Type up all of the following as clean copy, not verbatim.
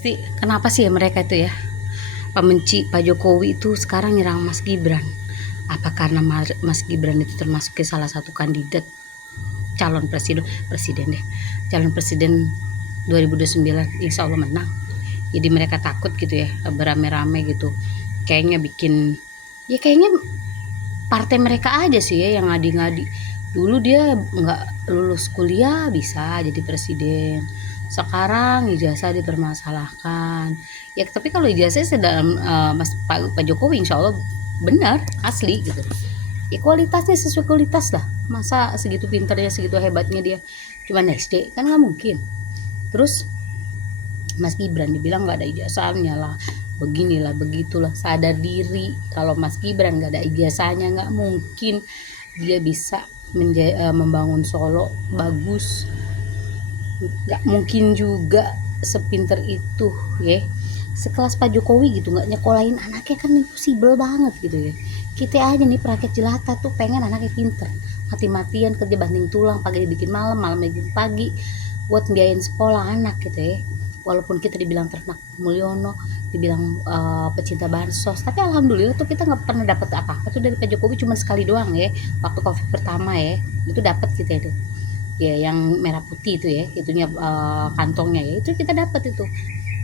Pasti kenapa sih ya mereka itu ya pembenci Pak Jokowi itu sekarang nyerang Mas Gibran? Apa karena Mas Gibran itu termasuk ke salah satu kandidat calon presiden deh, calon presiden 2029, insya Allah menang. Jadi mereka takut gitu ya, berame-rame gitu. Kayaknya bikin, ya kayaknya partai mereka aja sih ya yang ngadi-ngadi. Dulu dia nggak lulus kuliah bisa jadi presiden, sekarang ijazah dipermasalahkan ya. Tapi kalau ijazah sedang Pak Jokowi insya Allah benar asli gitu ya, kualitasnya sesuai kualitas lah. Masa segitu pintarnya, segitu hebatnya dia cuman SD, kan nggak mungkin. Terus Mas Gibran dibilang nggak ada ijazahnya lah, beginilah begitulah. Sadar diri kalau Mas Gibran nggak ada ijazahnya, nggak mungkin dia bisa membangun Solo bagus. Nggak mungkin juga sepinter itu ya, sekelas Pak Jokowi gitu nggak nyekolahin anaknya, kan impossible banget gitu ya. Kita aja nih rakyat jelata tuh pengen anaknya pinter, mati-matian kerja banting tulang, pagi bikin malam, malam bikin pagi buat biayain sekolah anak gitu ya. Walaupun kita dibilang ternak Mulyono, dibilang pecinta bansos, tapi alhamdulillah tuh kita nggak pernah dapat apa-apa tuh dari Pak Jokowi, cuma sekali doang ya, waktu COVID pertama ya, itu dapat kita itu ya, yang merah putih itu ya, itunya kantongnya ya, itu kita dapat itu.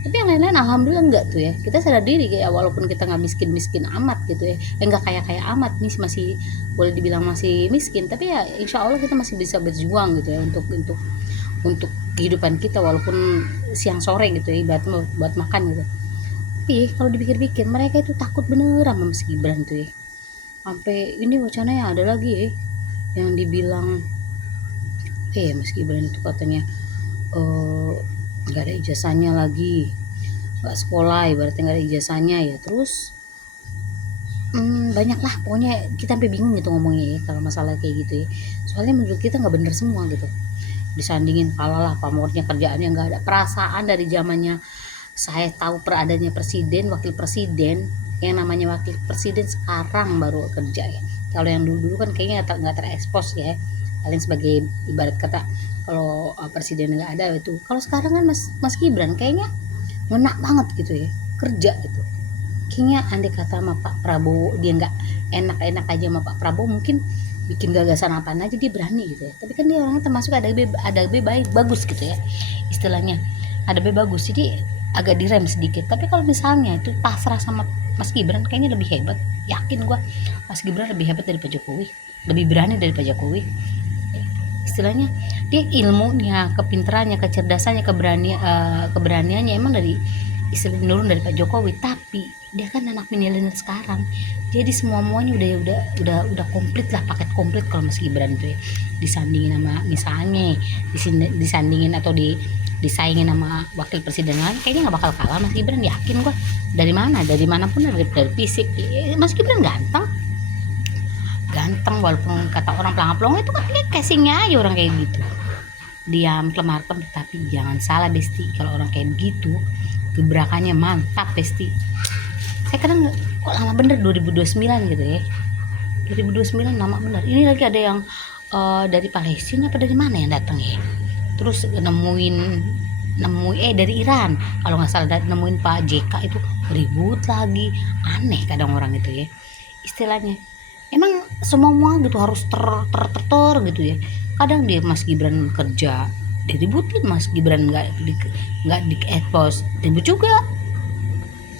Tapi yang lain-lain alhamdulillah enggak tuh ya. Kita sadar diri ya, walaupun kita nggak miskin-miskin amat gitu ya, enggak kaya-kaya amat nih, masih boleh dibilang masih miskin, tapi ya insya Allah kita masih bisa berjuang gitu ya untuk kehidupan kita, walaupun siang sore gitu ya, buat makan gitu. Tapi kalau dipikir-pikir mereka itu takut beneran sama Mas Gibran tuh ya. Sampai ini wacana yang ada lagi ya, yang dibilang Mas Gibran itu katanya nggak ada ijazahnya lagi, nggak sekolah, ibaratnya nggak ada ijazahnya ya. Terus banyak lah pokoknya, kita sampai bingung gitu ngomongnya ya kalau masalah kayak gitu ya. Soalnya menurut kita nggak bener semua gitu, disandingin kalah lah pamornya, kerjaannya nggak ada. Perasaan dari zamannya saya tahu peradanya presiden, wakil presiden, yang namanya wakil presiden sekarang baru kerja ya. Kalau yang dulu kan kayaknya nggak terekspos ya, paling sebagai ibarat kata kalau presiden nggak ada itu. Kalau sekarang kan Mas Gibran kayaknya ngena banget gitu ya, kerja gitu. Kayaknya andai kata sama Pak Prabowo dia nggak enak-enak aja sama Pak Prabowo, mungkin bikin gagasan apaan aja dia berani gitu ya. Tapi kan dia orangnya termasuk ada lebih baik bagus gitu ya, istilahnya ada lebih bagus, jadi agak direm sedikit. Tapi kalau misalnya itu pasrah sama Mas Gibran, kayaknya lebih hebat. Yakin gua Mas Gibran lebih hebat dari Pak Jokowi, lebih berani dari Pak Jokowi. Istilahnya dia ilmunya, kepintarannya, kecerdasannya, keberaniannya emang dari istilah menurun dari Pak Jokowi. Tapi dia kan anak milenial sekarang, jadi semuanya udah komplit lah, paket komplit kalau Mas Gibran itu ya. Disandingin sama misalnya disandingin atau disaingin sama wakil presiden lain, kayaknya nggak bakal kalah Mas Gibran, yakin gua. Dari manapun, dari fisik Mas Gibran ganteng walaupun kata orang pelangap-pelongo itu kan casingnya aja orang kayak gitu, diam kemarkem. Tapi jangan salah Besti, kalau orang kayak begitu gebrakannya mantap Besti. Saya kadang kok lama bener 2029 gitu ya, 2029 lama bener. Ini lagi ada yang dari Palestina apa dari mana yang datang ya, terus nemuin dari Iran kalau nggak salah, nemuin Pak JK itu, ribut lagi. Aneh kadang orang itu ya, istilahnya emang semua gitu harus ter gitu ya. Kadang dia Mas Gibran kerja diributin, Mas Gibran nggak di expose ribut juga.